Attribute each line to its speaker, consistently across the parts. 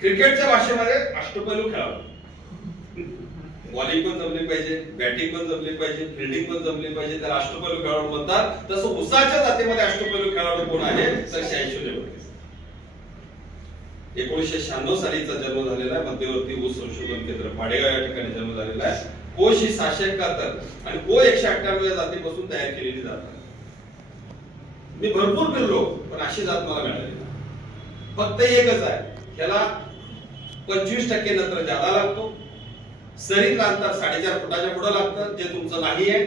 Speaker 1: क्रिकेटच्या भाषेमध्ये अष्टपैलू खेळाडू बॉलिंग पण जमली पाहिजे बॅटिंग पण जमली पाहिजे फिल्डिंग पण जमली पाहिजे त्याला अष्टपैलू खेळाडू म्हणतात. तसं उसाच्या जातीमध्ये अष्टपैलू खेळाडू कोण आहे? तर शहाऐंशी एकोणीसशे शहाण्णव सालीचा जन्म झालेला आहे मध्यवर्ती ऊस संशोधन केंद्र पाडेगाव या ठिकाणी जन्म झालेला आहे. कोश ही सहाशे एकाहत्तर आणि को एकशे अठ्ठ्याण्णव या जातीपासून तयार केलेली जात आहे. मी भरपूर फिरलो पण अशी जात मला मिळाली फक्त एकच आहे ह्याला पंचवीस टक्के नंतर ज्यादा लागतो. सरीत अंतर साडेचार फुटाच्या पुढे लागतं जे तुमचं नाही आहे.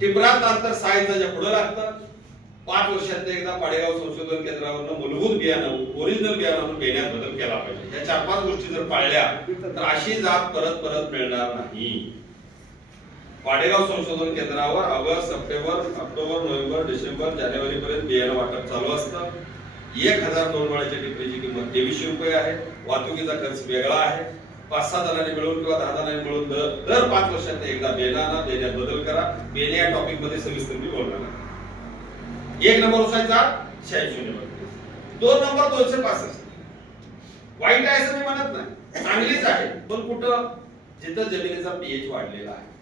Speaker 1: टिपरातलं अंतर सहा इंचाच्या पुढे लागतं. पाच वर्षात एकदा पाडेगाव संशोधन केंद्रावरनं मूलभूत बियाणं ओरिजिनल बियाणं देण्यात बदल केला पाहिजे. या चार पाच गोष्टी जर पाळल्या तर अशी जात परत परत मिळणार नाही. पाडेगाव संशोधन केंद्रावर August September October November December जानेवारी पर्यंत बियाणं वाटप चालू असतं. एक हजार दोन टिपरीची किंमत तेवीसशे रुपये आहे. वाहतुकीचा खर्च वेगळा आहे. पाच सहा जणांनी मिळून किंवा दहा जणांनी मिळून दर दर पाच वर्षात एकदा बेना ना बेण्यात बदल करा. बेने या टॉपिकमध्ये सविस्तर मी बोलणार आहे. एक नंबर उसायचा शहाऐंशी नंबर. दोन नंबर दोनशे पासष्ट. वाईट आहे असं मी म्हणत नाही. चांगलीच आहे. पण कुठं? जिथं जमिनीचा पीएच वाढलेला आहे.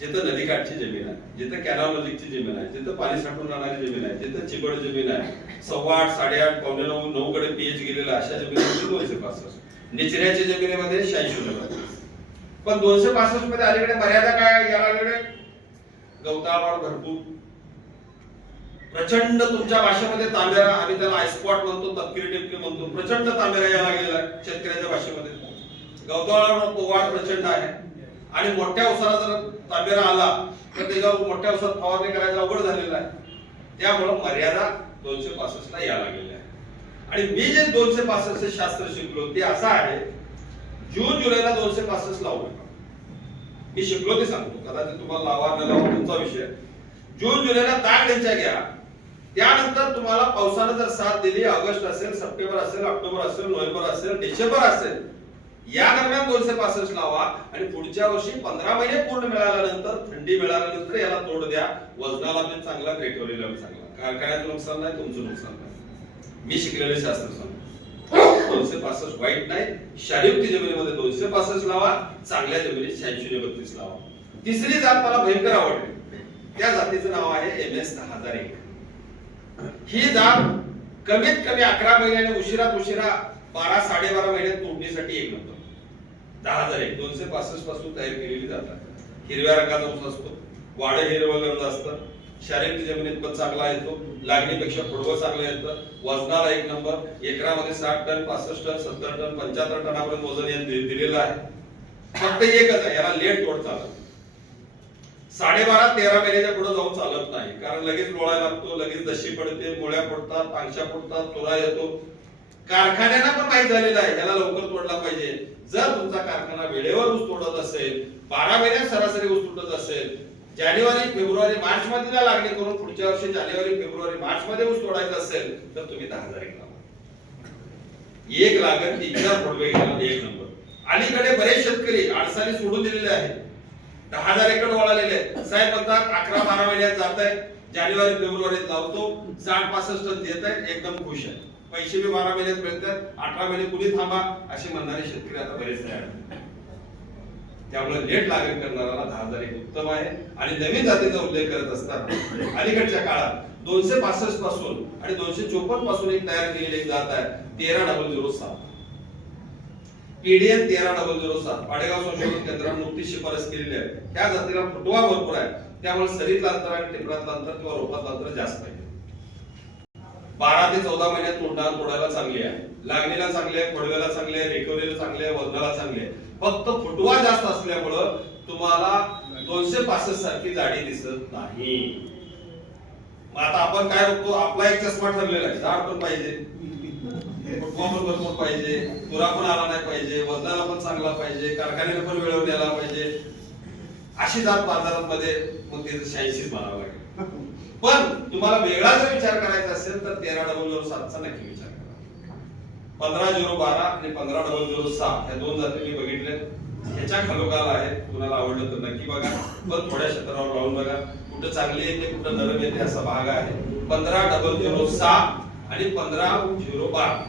Speaker 1: जिथं नदीकाठची जमीन आहे जिथं कॅनॉलॉजिकची जमीन आहे जिथं पाणी साठवून राहणारी जमीन आहे जिथं चिबड जमीन आहे सव्वा आठ साडेआठ पावणे नऊ नऊ कडे पीएच गेलेला अशा जमिनीमध्ये दोनशे पासष्ट. निचऱ्याच्या जमिनीमध्ये शहाऐंशी नंबर पण दोनशे पासष्टमध्ये अलीकडे मर्यादा काय या अलीकडे गवताळ भरपूर. प्रचंड तुमच्या भाषेमध्ये तांबेरा आम्ही त्याला आयस्पॉट म्हणतो तपकिरी टिपकी म्हणतो. प्रचंड तांबेरा या लागलेला आहे शेतकऱ्याच्या भाषेमध्ये. गवताळ पोवाट प्रचंड आहे. आणि मोठ्या उसाला जर ताब्याला आला तर त्याच्यावर मोठ्या उसात फवारणी करायचा अवघड झालेला आहे. त्यामुळं मर्यादा दोनशे पासष्ट ला यायला लागलेली आहे. आणि मी जे दोनशे पासष्ट शास्त्र शिकलो ते असं आहे जून जुलैला दोनशे पासष्ट लावू नका मी शिकलो ते सांगतो. कदाचित तुम्हाला लावा न लावा तुमचा विषय जून जुलैला ताग त्यांच्या घ्या. त्यानंतर तुम्हाला पावसानं जर साथ दिली ऑगस्ट असेल सप्टेंबर असेल ऑक्टोबर असेल नोव्हेंबर असेल डिसेंबर असेल या दरम्यान दोनशे पासष्ट लावा आणि पुढच्या वर्षी पंधरा महिने पूर्ण मिळाल्यानंतर थंडी मिळाल्यानंतर याला तोड द्या. वजनाला पण चांगला रेटवरीला चांगला. कारखान्याचं नुकसान नाही तुमचं नुकसान नाही. मी शिकलेले शास्त्र सांगतो. दोनशे पासष्ट वाईट नाही. शारीरिक जमिनीमध्ये दोनशे पासष्ट लावा. चांगल्या जमिनीत शहाऐंशी बत्तीस लावा. तिसरी जात मला भयंकर आवडली त्या जातीचं नाव आहे एम एस दहा हजार एक ही जात कमीत कमी अकरा महिन्याने उशिरात उशिरा बारा साडेबारा महिन्यात तोडणीसाठी एक नंबर दहा हजार एक दोनशे पासष्टपासून तयार केलेली जातात. हिरव्या रंगाचा ऊस असतो वाढ हिरवं गरज असतं शारीरिक जमिनीत पण चांगला येतो लागणीपेक्षा फुडवं चांगलं येतं. वजनाला एक नंबर एकरामध्ये साठ टन पासष्ट टन सत्तर टन पंच्याहत्तर टनापर्यंत वजन दिलेलं आहे. फक्त एकच आहे याला लेट तोड चालत साडेबारा तेरा महिन्याच्या पुढे जाऊन चालत नाही कारण लगेच लोळा लागतो लगेच दशी पडते मोळ्या पडतात पांगशा पडतात चोरा येतो. कारखान्यांना पण माहीत झालेलं आहे याला लवकर तोडला पाहिजे. जर तुमचा कारखाना वेळेवर ऊस तोडत असेल बारा महिन्यात सरासरी ऊस तोडत असेल जानेवारी फेब्रुवारी मार्च मध्ये लागणी करून पुढच्या वर्षी जानेवारी फेब्रुवारी मार्च मध्ये ऊस तोडायचा असेल तर तुम्ही दहा हजार एक लावा. एक लागत तीनदा फोडवे गेला एक नंबर. अलीकडे बरेच शेतकरी अडचणी सोडून दिलेले आहेत. दहा हजार एकर वळालेले आहेत साहेब म्हणतात अकरा बारा महिन्यात जात आहे. जानेवारी फेब्रुवारीत लावतो. साठ पासष्ट देत आहे. एकदम खुश आहे. पैसे बी बारा महिन्यात मिळतात अठरा महिने कुणी थांबा असे म्हणणारे शेतकरी आता बरेच तयार त्यामुळे लेट लागण करणाऱ्याला दहा हजार एक उत्तम आहे. आणि नवीन जातीचा उल्लेख करत असताना अलीकडच्या काळात दोनशे पासष्टपासून आणि दोनशे चोपन्नपासून एक तयार केलेली एक जात आहे तेरा डबल झिरो सात. पीडीएन तेरा डबल झिरो सात पाडेगाव संशोधन केंद्राने नुकतीच शिफारस केलेली आहे. त्या जातीला फुटवा भरपूर आहे. त्यामुळे सरीतला अंतर आणि टिपरातलं अंतर किंवा रोपातलं अंतर जास्त आहे. बारा ते चौदा महिन्यात तोडणार तोडायला चांगली आहे. लागणीला चांगली आहे खोडव्याला चांगली आहे रिकव्हरीला चांगली आहे वजनाला चांगली आहे. फक्त फुटवा जास्त असल्यामुळं तुम्हाला दोनशे पासष्ट सारखी जाडी दिसत नाही. मग आता आपण काय बघतो? आपला एक चष्मा ठरलेला आहे. जाड पण पाहिजे. फुटवा पण भरपूर पाहिजे. तुरा पण आला नाही पाहिजे. वजनाला पण चांगला पाहिजे. कारखान्याला पण वेळेवर द्यायला पाहिजे. अशी जात बाजारामध्ये मग ते शहाऐंशीच म्हणावं लागेल पण तुम्हाला वेगळा जर विचार करायचा असेल तर तेरा डबल झिरो सातचा नक्की विचार करा. पंधरा झिरो बारा आणि पंधरा डबल झिरो सहा ह्या दोन जाती मी बघितल्या ह्याच्या खालोखाल आहेत. कुणाला आवडलं तर नक्की बघा. पण थोड्या क्षेत्रावर लावून बघा. कुठं चांगली येते कुठं नरम येते असा भाग आहे. पंधरा डबल झिरो सहा आणि पंधरा झिरो बारा.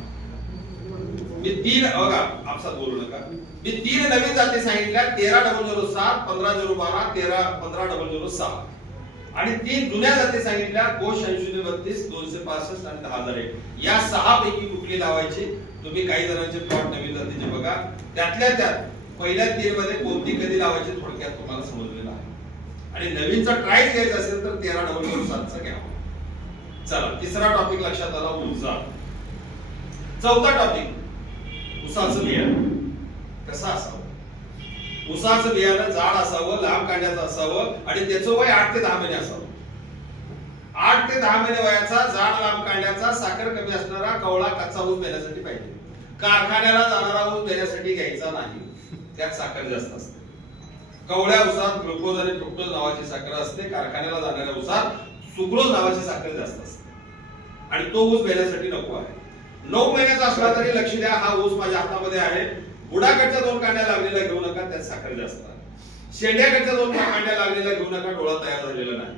Speaker 1: मी तीन बघा आपसात बोलू नका. मी तीन नवीन जाती सांगितल्या. तेरा डबल झिरो सात पंधरा झिरो बारा तेरा पंधरा डबल झिरो सहा आणि तीन जुन्या जाती सांगितल्या कोश ऐंशी बत्तीस दोनशे पासष्ट आणि दहा हजार एक. या सहा पैकी कुठली लावायची? तुम्ही काही जणांचे प्लॉट नवीन जातीचे बघा. त्यातल्या त्यात पहिल्या तीन मध्ये कोणती कधी लावायची थोडक्यात तुम्हाला समजलेलं आहे. आणि नवीनचा ट्राय घ्यायचा असेल तर तेरा डबल झिरो सातचा घ्यावा चला तिसरा टॉपिक लक्षात आला ऊर्जा चौथा टॉपिक उसाचं बियाणं. कसा असावं? उसाचं बियाणं जाड असावं लांब कांड्याचं असावं आणि त्याचं वय आठ ते दहा महिने असावं. आठ ते दहा महिने वयाचा जाड लांब काढण्याचा साखर कमी असणारा कवळा कच्चा ऊस देण्यासाठी पाहिजे. कारखान्याला जाणारा ऊस देण्यासाठी घ्यायचा नाही. त्यात साखर जास्त असते. कवळ्या उसात ग्लुकोज आणि फ्रुक्टोज नावाची साखर असते. कारखान्याला जाणाऱ्या उसात सुक्रोज नावाची साखर जास्त असते. आणि तो ऊस देण्यासाठी नको आहे. नऊ महिन्याचा असला तरी लक्ष द्या हा ऊस माझ्या हातामध्ये आहे. बुडाकडच्या दोन कांड्या लागलेल्या घेऊ नका त्यात साखर जास्त शेंड्याकडच्या दोन कांड्या लागलेल्या घेऊ नका डोळा तयार झालेला नाही.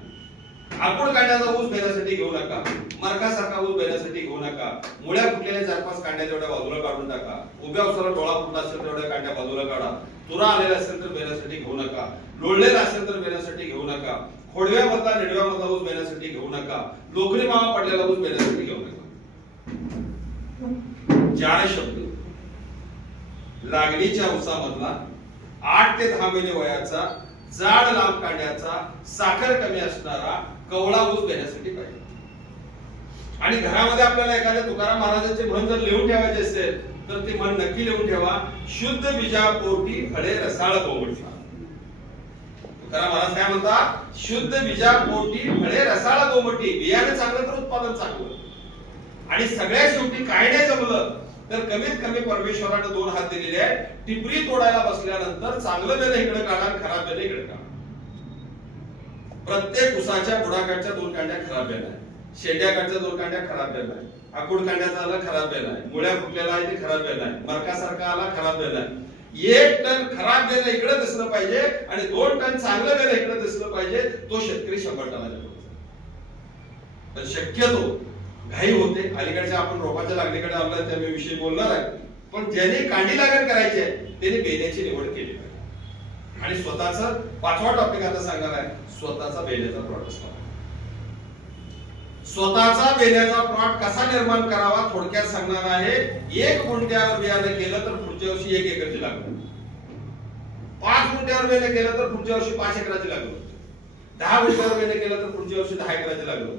Speaker 1: आपण कांड्याचा ऊस घेण्यासाठी घेऊ नका मरकासारखा ऊस घेण्यासाठी घेऊ नका मुळ्या फुटलेल्या चार पाच कांड्या तेवढ्या बाजूला काढून टाका उभ्या उसाला डोळा फुटला असेल तेवढ्या कांड्या बाजूला काढा तुरा आलेला असेल तर बेण्यासाठी घेऊ नका लोळलेला असेल तर बेण्यासाठी घेऊ नका खोडव्या मधला निडव्या मधला ऊस बेण्यासाठी घेऊ नका लोकरी मावा पडलेला ऊस बेण्यासाठी घेऊ नका. चार शब्द. लागणीच्या उसामधला आठ ते दहा महिने वयाचा जाड लांब कांड्याचा साखर कमी असणारा कवळा ऊस घेण्यासाठी पाहिजे. आणि घरामध्ये आपल्याला एखाद्या तुकाराम महाराजांचे म्हण जर लिहून ठेवायचे असेल तर ते म्हण नक्की लिहून ठेवा. शुद्ध बीजा पोटी फळे रसाळ गोवडसा तुकाराम महाराज काय म्हणतात? शुद्ध बीजा पोटी फळे रसाळ गोमटी बियाणे चांगलं तर उत्पादन चांगलं. आणि सगळ्या शेवटी काय नाही जमलं तर कमीत कमी परमेश्वराने दोन हात दिलेले आहेत. टिपरी तोडायला बसल्यानंतर चांगलं वेळ इकडे काढा खराब वेळ इकडे काढा. प्रत्येक उसाच्या बुडाकडच्या दोन कांड्या खराब बेल आहे शेंड्याकडच्या दोन कांड्या खराब बेल आहे आकुड कांड्याचा आला खराब बेल आहे मुळ्या फुटलेला आहे ते खराब बेल आहे मरकासारखा आला खराब बेल आहे एक टन खराब वेळ इकडे दिसलं पाहिजे आणि दोन टन चांगलं बेल इकडे दिसलं पाहिजे तो शेतकरी शंभर टनाच्या पण शक्यतो घाई होते. अलीकडच्या आपण रोपाच्या लागणीकडे आलो त्या मी विषयी बोलणार आहे. पण ज्याने कांडी लागण करायची आहे त्याने बेण्याची निवड केली पाहिजे. आणि स्वतःचा पाचवा टॉपिक आता सांगणार आहे स्वतःचा बेण्याचा प्लॉट असणार स्वतःचा बेण्याचा प्लॉट कसा निर्माण करावा थोडक्यात सांगणार आहे. एक गुंठ्यावर बियाणं केलं तर पुढच्या वर्षी एक एकरची लागवड. पाच गुंठ्यावर बियाणं केलं तर पुढच्या वर्षी पाच एकराची लागवड. दहा गुंठ्यावर बियाणं केलं तर पुढच्या वर्षी दहा एकराची लागवड.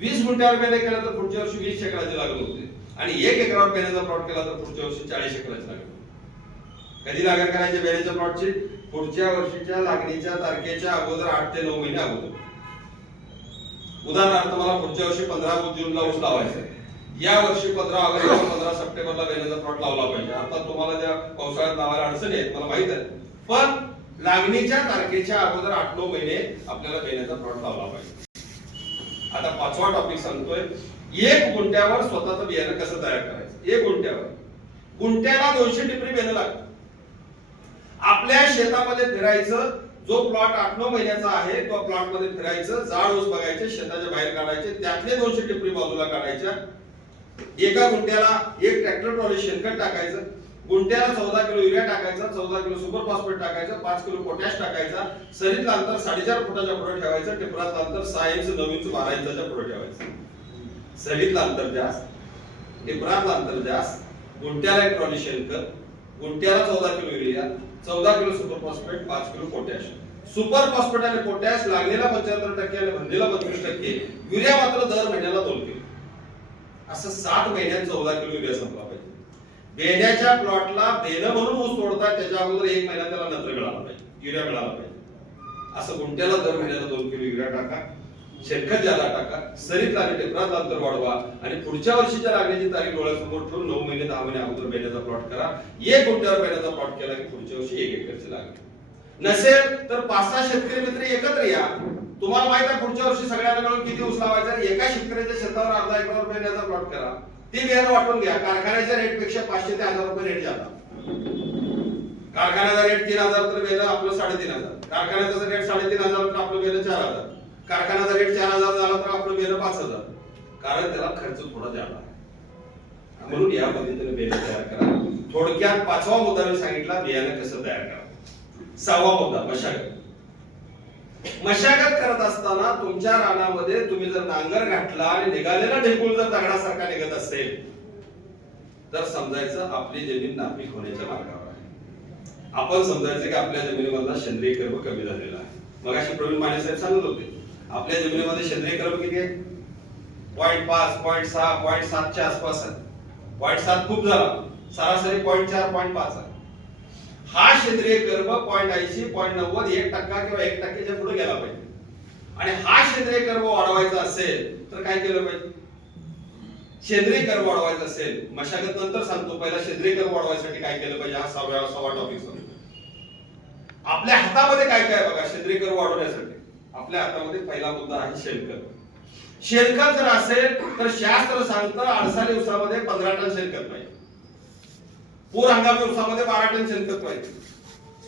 Speaker 1: वीस गुंठ्यावर पेरणी केलं तर पुढच्या वर्षी वीस शेकडाची लागण होते. आणि एक एकरावर पेण्याचा प्लॉट केला तर पुढच्या वर्षी चाळीस एकराची लागवड कधी लागण करायची बेण्याच्या प्लॉटची पुढच्या वर्षीच्या लागणीच्या तारखेच्या अगोदर आठ ते नऊ महिने अगोदर. उदाहरणार्थ मला पुढच्या वर्षी पंधरा जूनला ऊस लावायचा या वर्षी पंधरा ऑगस्ट पंधरा सप्टेंबरला बेण्याचा प्लॉट लावला पाहिजे. आता तुम्हाला त्या पावसाळ्यात लावायला अडचणी आहेत मला माहीत आहे पण लागणीच्या तारखेच्या अगोदर आठ नऊ महिने आपल्याला बेण्याचा प्लॉट लावला पाहिजे. आता पाचवा टॉपिक सांगतोय. एक गुंट्यावर स्वतःचं बियाणं कसं तयार करायचं? एक गुंट्यावर गुंट्याला दोनशे टिपरी बियाणं लागत. आपल्या शेतामध्ये फिरायचं जो प्लॉट आठ नऊ महिन्याचा आहे तो प्लॉटमध्ये फिरायचं जाड ऊस बघायचे शेताच्या बाहेर काढायचे त्यातले दोनशे टिपरी बाजूला काढायच्या. एका गुंट्याला एक ट्रॅक्टर ट्रॉली शेणखत टाकायचं. गुंट्याला चौदा किलो युरिया टाकायचा चौदा किलो सुपर फॉस्फेट टाकायचं पाच किलो पोटॅश टाकायचा सरीतलं अंतर साडेचार फुटाच्या पुढे ठेवायचं टिपरातलं अंतर सहा इंच नऊ इंच बारा इंचाच्या पुढे ठेवायचं. सरीतलं अंतर जास्त टिपरातलं अंतर जास्त गुंट्याला एक ट्रॉली शेणखत गुंट्याला चौदा किलो युरिया चौदा किलो सुपर फॉस्फेट पाच किलो पोटॅश. सुपर फॉस्फेट आणि पोटॅश लागलेला पंच्याहत्तर टक्के आणि भरलेला पंचवीस टक्के युरिया मात्र दर महिन्याला दोन किलो. असं सात महिन्यात चौदा किलो युरिया संपला. बेड्याच्या प्लॉटला बेनं म्हणून ऊस तोडतात त्याच्या अगोदर एक महिना त्याला नत्र मिळाला पाहिजे युरिया मिळाला पाहिजे. असं गुंट्याला दर महिन्याला दोन किलो युरिया टाका शेणखत ज्याला टाका सरीत आणि टेपरात अंतर वाढवा आणि पुढच्या वर्षीच्या लागण्याची तारीख डोळ्यासमोर ठेवून नऊ महिने दहा महिने अगोदर बेण्याचा प्लॉट करा. एक गुंट्यावर बेड्याचा प्लॉट केला की पुढच्या वर्षी एक एकरची लागेल. नसेल तर पाच सहा शेतकरी मित्र एकत्र या. तुम्हाला माहीत आहे पुढच्या वर्षी सगळ्यांना मिळून किती ऊस लावायचा? एका शेतकऱ्याच्या शेतावर अर्धा एकरावर बेड्याचा प्लॉट करा. ती बियाणं वाटून घ्या. कारखान्याच्या रेटपेक्षा पाचशे ते हजार रुपये रेट जाता कारखान्याचा रेट तीन हजार तर बेलं आपलं साडेतीन हजार. कारखान्याचा रेट साडेतीन हजार तर आपलं बेलं चार हजार. कारखान्याचा रेट चार हजार झाला तर आपलं बेलं पाच हजार. कारण त्याला खर्च थोडा जादा म्हणून या पद्धतीने बियाणं तयार करा. थोडक्यात पाचवा मुद्दा मी सांगितला बियाणं कसं तयार करा सहावा मुद्दा मशागत. मशागत करत असताना तुमच्या रानामध्ये तुम्ही जर नांगर घातला आणि निघालेला ढेकूळ जर दगडासारखा निघत असेल तर समजायचं आपली जमीन नापीक होण्याच्या मार्गावर आहे. आपण समजायचं की आपल्या जमिनीमधला सेंद्रिय कर्म कमी झालेला आहे. मग अशी प्रवीण माने साहेब सांगत होते आपल्या जमिनीमध्ये सेंद्रिय कर्म किती आहे? पॉईंट पाच पॉईंट सहा पॉईंट सातच्या आसपास आहे. पॉईंट सात खूप झाला. सरासरी पॉईंट चार पॉईंट पाच आहे. हा सेंद्रिय कर्ब पॉईंट ऐंशी पॉईंट नव्वद एक टक्का किंवा एक टक्क्याच्या पुढे गेला पाहिजे. आणि हा सेंद्रिय कर्ब वाढवायचा असेल तर काय केलं पाहिजे? सेंद्रिय कर्ब वाढवायचा असेल मशागत नंतर सांगतो पहिला सेंद्रिय कर्ब वाढवायसाठी काय केलं पाहिजे? हा सहाव्या सहावा टॉपिक सांगतो. आपल्या हातामध्ये काय काय बघा सेंद्रिय कर्ब वाढवण्यासाठी? आपल्या हातामध्ये पहिला मुद्दा आहे शेणखत. शेणखत जर असेल तर शास्त्र सांगतं अडसाली दिवसामध्ये पंधरा टन शेणखत पाहिजे. पूर हंगामी उसामध्ये बारा टन शेणखत पाहिजे.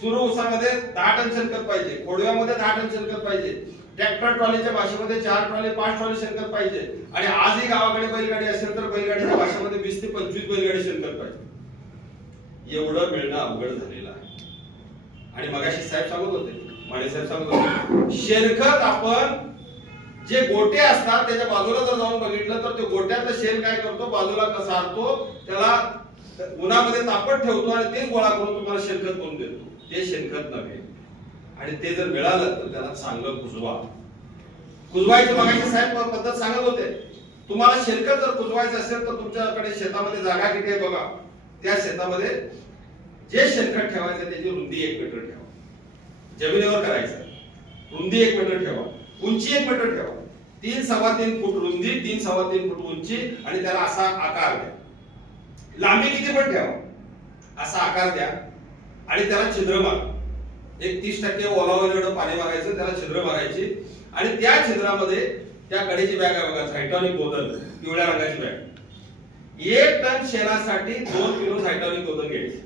Speaker 1: सुरू उसामध्ये दहा टन शेणखत पाहिजे. खोडव्यामध्ये दहा टन शेणखत पाहिजे. ट्रॅक्टर ट्रॉलीच्या भाषेमध्ये चार ट्रॉली पाच ट्रॉली शेणखत पाहिजे. आणि आजही गावाकडे बैलगाडी असेल तर बैलगाडीच्या भाषेमध्ये वीस ते पंचवीस बैलगाडी शेणखत पाहिजे. एवढं मिळणं अवघड झालेलं आहे. आणि मगाशी साहेब सांगत होते माने साहेब सांगत होते शेणखत आपण जे गोटे असतात त्याच्या बाजूला जर जाऊन बघितलं तर ते गोट्यातलं शेण काय करतो? बाजूला कसा आणतो? त्याला उन्हामध्ये तापत ठेवतो आणि ते गोळा करून तुम्हाला शेणखत करून देतो. ते शेणखत नव्हे. आणि ते जर मिळालं तर त्याला चांगलं कुजवा. कुजवायची मागायची साहेब पद्धत सांगत होते. तुम्हाला शेणखत जर कुजवायचं असेल तर तुमच्याकडे शेतामध्ये जागा किती आहे बघा. त्या शेतामध्ये जे शेणखत ठेवायचं त्याची रुंदी एक मीटर ठेवा. जमिनीवर करायचं. रुंदी एक मीटर ठेवा. उंची एक मीटर ठेवा. तीन सव्वा तीन फूट रुंदी तीन सव्वा तीन फूट उंची आणि त्याला असा आकार द्या. लांबी किती पण ठेवा. असा आकार द्या. आणि त्याला छिद्र मारा. एक तीस टक्के ओलावर एवढं पाणी मागायचं त्याला छिद्र मारायची. आणि त्या छिद्रामध्ये त्या कडेची बॅग आहे बघा सायटॉनिक बोतल पिवळ्या रंगाची बॅग. एक टन शेणासाठी दोन किलो सायटॉनिक बोतल घ्यायची.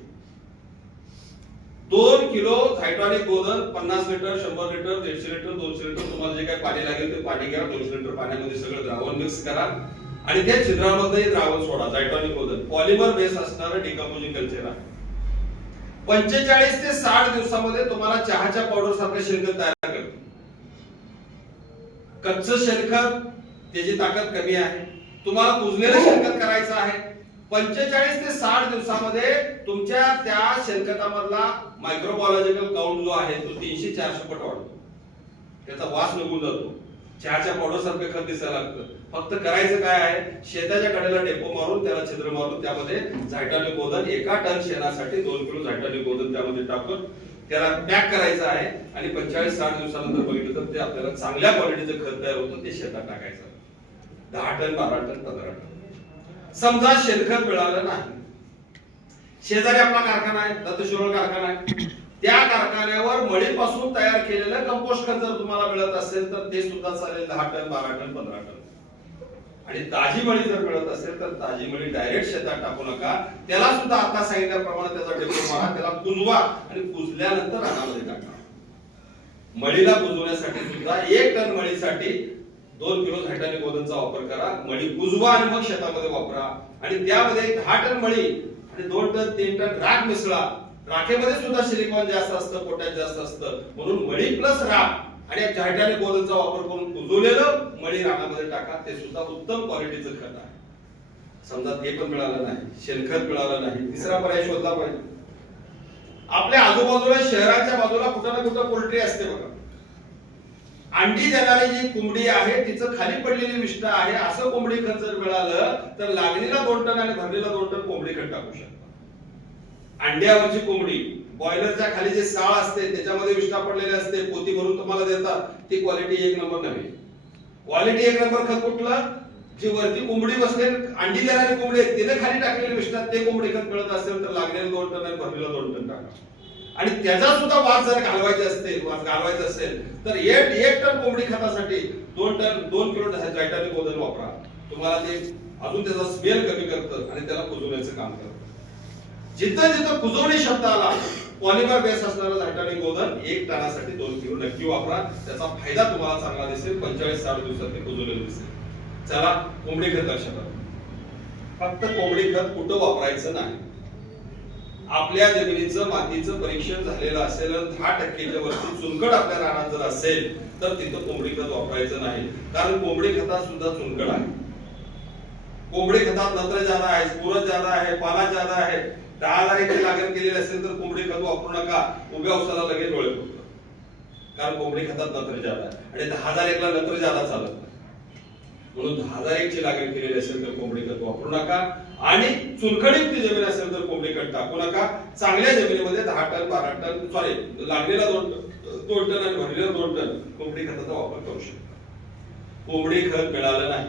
Speaker 1: दोन किलो थायटॉनिक गोदन पन्नास लिटर शंभर लिटर दीडशे लिटर दोनशे लिटर तुम्हाला जे काही पाणी लागेल ते पाणी घ्या दोनशे लिटर पाण्यामध्ये सगळं द्रावण मिक्स करा. आणि त्या छिद्रामध्ये द्रावण सोडा झायटॉनिक ओझन पॉलिमर बेस असणारं डिकम्पोजिंग कल्चर आहे. पंचेचाळीस ते साठ दिवसामध्ये तुम्हाला चहाच्या पावडर सारखं शेणखत तयार करतो कच्च शेणखत त्याची ताकद कमी आहे. तुम्हाला कुजलेलं शेणखत करायचं आहे. पंचेचाळीस ते साठ दिवसामध्ये तुमच्या त्या शेणखतामधला मायक्रोबायोलॉजिकल काउंट जो आहे तो तीनशे चारशे पट वाढतो. त्याचा वास निघून जातो. चहाच्या पावडर सारखं खत दिसायला लागतं. फक्त करायचं काय आहे? शेताच्या कडेला डेपो मारून त्याला छिद्र मारून त्यामध्ये झायटॉनिक गोदन एका टन शेणासाठी दोन किलो झायटॉनिक गोदन त्यामध्ये टाकून त्याला पॅक करायचं आहे. आणि पंचेचाळीस साठ दिवसानंतर बघितलं तर ते आपल्याला चांगल्या क्वालिटीचं खत तयार होतं ते शेतात टाकायचं. दहा टन बारा टन पंधरा टन. समजा शेणखत मिळालं नाही. शेजारी आपला कारखाना आहे दत्तशिरोळ कारखाना आहे. त्या कारखान्यावर मळीपासून तयार केलेलं कंपोस्ट खत जर तुम्हाला मिळत असेल तर ते सुद्धा चालेल दहा टन बारा टन पंधरा टन. आणि ताजी मळी जर मिळत असेल तर ताजी मळी डायरेक्ट शेतात टाकू नका. त्याला सुद्धा आता सांगितल्याप्रमाणे त्याचा डेपो मारा त्याला कुजवा आणि कुजल्यानंतर रानामध्ये टाका. मळीला कुजवण्यासाठी सुद्धा एक टन मळीसाठी दोन किलो झायटाने गोदनचा वापर करा. मळी कुजवा आणि मग शेतामध्ये वापरा. आणि त्यामध्ये दहा टन मळी आणि दोन टन तीन टन राख मिसळा. राखेमध्ये सुद्धा सिलिकॉन जास्त असतं पोटॅश जास्त असतं. म्हणून मळी प्लस राख आणि या झायटाने गोदनचा वापर करून कुजवलेलं मळी रानामध्ये टाका ते सुद्धा उत्तम क्वालिटीचं खत आहे. समजा ते पण मिळालं नाही शेणखत मिळालं नाही तिसरा पर्याय शोधला पाहिजे. आपल्या आजूबाजूला शहराच्या बाजूला कुठं ना कुठं पोल्ट्री असते बघा. अंडी देणारी जी कोंबडी आहे तिचं खाली पडलेली विष्ठा आहे असं कोंबडी खत जर मिळालं तर लागणीला दोन टन आणि भरणीला दोन टन कोंबडी खत टाकू शकता. अंड्यावरची कोंबडी बॉयलरच्या खाली जे साळ असते त्याच्यामध्ये विष्ठा पडलेली असते पोती भरून तुम्हाला देतात ती क्वालिटी एक नंबर नव्हे. क्वालिटी एक नंबर खत कुठलं? जी वरती कोंबडी बसते अंडी देणारी कोंबडी आहे तिने खाली टाकलेली विष्ठा ते कोंबडी खत मिळत असेल तर लागलेलं दोन टन आणि भरलेलं दोन टन टाका. आणि त्याचा सुद्धा वास जर घालवायचा असेल वास घालवायचा असेल तर एक एक टन कोंबडी खतासाठी दोन टन दोन किलो जायटाने गोदन वापरा. तुम्हाला ते अजून त्याचा स्मेल कमी करतं आणि त्याला कुजवण्याचं काम करतं. जिथं जिथं कुजवणी शब्द आला पॉलिमर बेस असणारं झायटॉनिक गोधन एक टनासाठी दोन किलो नक्की वापरा. त्याचा फायदा तुम्हाला चांगला दिसेल. पंचेचाळीस साठ दिवसात ते कुजवलेलं दिसेल. चला कोंबडी खत लक्षात फक्त कोंबडी खत कुठं वापरायचं नाही. आपल्या जमिनीचं मातीचं परीक्षण झालेलं असेल दहा टक्केच्या वरती चुनकट आपल्या रानात जर असेल तर तिथं कोंबडी खत वापरायचं नाही. कारण कोंबडी खतात सुद्धा चुनकट आहे. कोंबडी खतात नत्र ज्यादा आहे स्फुरत ज्यादा आहे पाला ज्यादा आहे दहा हजार एकरी लागण केलेली असेल तर कोंबडी खत वापरू नका. उभ्या उसाला लगेच डोळे फुटतात कारण कोंबडी खतात नत्र जादा आणि दहा हजार एकला नत्र जादा चालत नाही. म्हणून दहा हजार एकची लागण केलेली असेल तर कोंबडी खत वापरू नका. आणि चुनखडीची जमीन असेल तर कोंबडी खत टाकू नका. चांगल्या जमिनीमध्ये दहा टन बारा टन सॉरी लागलेला दोन दोन टन आणि भरलेला दोन टन कोंबडी खताचा वापर करू शकतो. कोंबडी खत मिळालं नाही.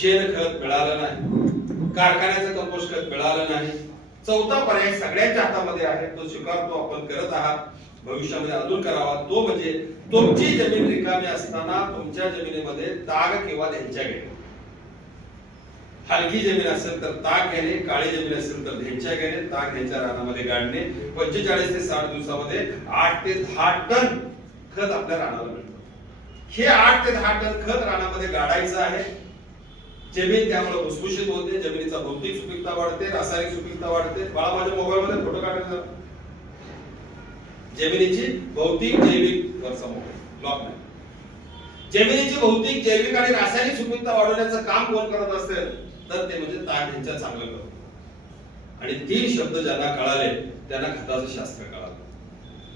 Speaker 1: शेण खत मिळालं नाही. कारखान्याचं कंपोस्ट खत मिळालं नाही. चौथा पर्याय सगळ्यांच्या हातामध्ये आहे. तो स्वीकारतो आपण करत आहात. भविष्यामध्ये अजून करावा. तो म्हणजे तुमची जमीन रिकामी असताना तुमच्या जमिनीमध्ये ताग किंवा ढेंच्या घेणे. हलकी जमीन असेल तर ताग घेणे काळी जमीन असेल तर ढेंच्या घेणे ताग ढेंच्या रानामध्ये गाडणे. पंचेचाळीस ते साठ दिवसामध्ये आठ ते दहा टन खत आपल्या रानाला मिळतं. हे आठ ते दहा टन खत रानामध्ये गाडायचं आहे. जमीन त्यामुळे भुसभुशीत होते जमिनीचा भौतिक सुपीकता वाढते रासायनिक सुपीकता वाढते. बाळा माझ्या मोबाईल मध्ये फोटो काढायचा जमिनीची भौतिक जैविक वरचा मोबाईल लॉक नाही. जमिनीची भौतिक जैविक आणि रासायनिक सुपीकता वाढवण्याचं काम कोण करत असेल तर ते म्हणजे ताग यांच्या चांगलं करत आणि तीन शब्द ज्यांना कळाले त्यांना खताचं शास्त्र कळालं.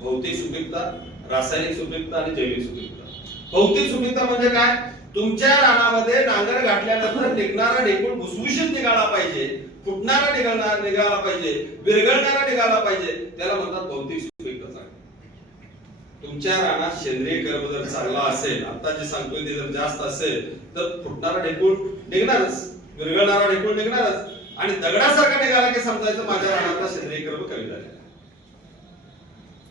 Speaker 1: भौतिक सुपीकता रासायनिक सुपीकता आणि जैविक सुपीकता. भौतिक सुपीकता म्हणजे काय? तुमच्या रानामध्ये नांगर घातल्यानंतर निघणारा ढेकूळ भुसभुशीत निघाला पाहिजे. फुटणारा निघाला निघाला पाहिजे. विरघळणारा निघाला पाहिजे. त्याला म्हणतात भौतिक सुपीकता तुमच्या रानात सेंद्रिय कर्म जर चांगला असेल आता जे सांगतोय ते जर जास्त असेल तर फुटणारा ढेकूळ निघणारच. विरघळणारा ढेकूळ निघणारच. आणि दगडासारखा निघाला की समजायचं माझ्या रानातला सेंद्रिय कर्म कमी झाले.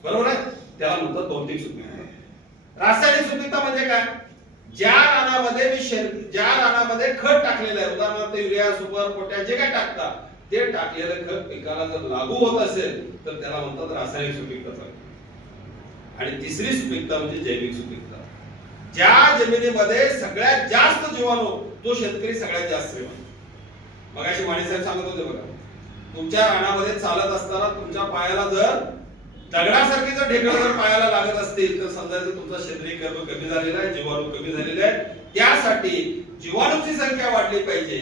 Speaker 1: बरोबर आहे? त्याला म्हणतात भौतिक सुपीकता रासायनिक सुपीकता म्हणजे काय? ज्या रानामध्ये मी ज्या रानामध्ये खत टाकलेलं आहे उदाहरणार्थ युरिया सुपर पोटॅश जे काय टाकता ते टाकलेलं खत पिकाला जर लागू होत असेल तर त्याला म्हणतात रासायनिक सुपीकता आणि तिसरी सुपीकता म्हणजे जैविक सुपीकता. ज्या जमिनीमध्ये सगळ्यात जास्त जीवाणू तो शेतकरी सगळ्यात जास्त श्रीमंत. मगाशी माने साहेब सांगत होते बघा तुमच्या रानामध्ये चालत असताना तुमच्या पायाला जर दगडासारखी जर ढेकळं जर पायाला लागत असतील तर समजायचं तुमचा शरीरिक गर्भ कमी झालेला आहे जीवाणू कमी झालेले आहे त्यासाठी जीवाणूची संख्या वाढली पाहिजे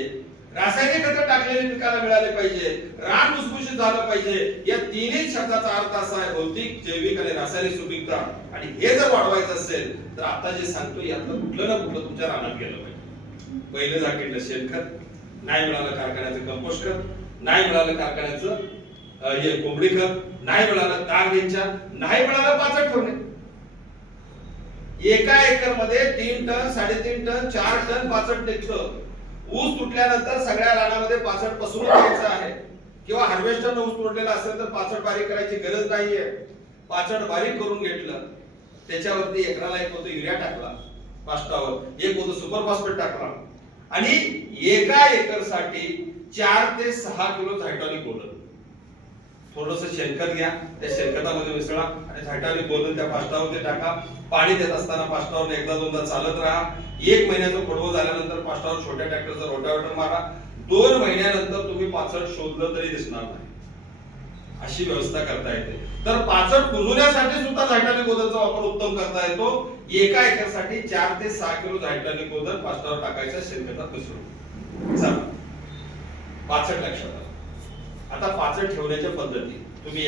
Speaker 1: रासायनिक खत टाकलेले पिकाला मिळाले पाहिजे रान भुसभुशीत झालं पाहिजे या तिन्ही शब्दाचा अर्थ असा आहे भौतिक जैविक आणि रासायनिक सुपीकता. आणि हे जर वाढवायचं असेल तर आता जे सांगतो यातलं कुठलं ना कुठलं तुमच्या रानात गेलं पाहिजे. पहिलं झाकेलं शेणखत नाही मिळालं कारखान्याचं कंपोस्ट खत नाही मिळालं कारखान्याचं कोंबडी खत नाही मिळालं ताग यांच्या नाही मिळालं पाचट ठेवणे. एका एकरमध्ये तीन टन साडेतीन टन चार टन पाचट निघतं ऊस तुटल्यानंतर सगळ्या रानामध्ये पाचट पसरून घ्यायचं आहे. किंवा हार्वेस्टर ऊस तुटलेला असेल तर पाचट बारीक करायची गरज नाहीये. पाचट बारीक करून घेतलं. त्याच्यावरती एकराला एक होतं युरिया टाकला पास्टावर एक होतं सुपर फॉस्फेट टाकला. आणि एका एकरसाठी चार ते सहा किलो झायटॉनिक गोल्डन थोडस शेणखत घ्या. त्या शेणखतामध्ये मिसळा आणि झायटॉनिक बोलून त्या पास्टावरती टाका. पाणी देत असताना पास्टावर एकदा दोनदा चालत राहा. एक महिन्याचं खोडवं झाल्यानंतर पास्टावर छोट्या ट्रॅक्टरचा रोटावेटर मारा. दोन महिन्यानंतर तुम्ही पाचट शोधलं तरी दिसणार नाही. अशी व्यवस्था करता येते. तर पाचट कुजवण्यासाठी सुद्धा झायटानिक गोदरचा वापर उत्तम करता येतो. एका एकरसाठी चार ते सहा किलो झायटानिक गोदर पास्टावर टाकायचं शेणखतात मिसळून. चला. पाचट लक्षात आता पाचट ठेवण्याच्या पद्धती. तुम्ही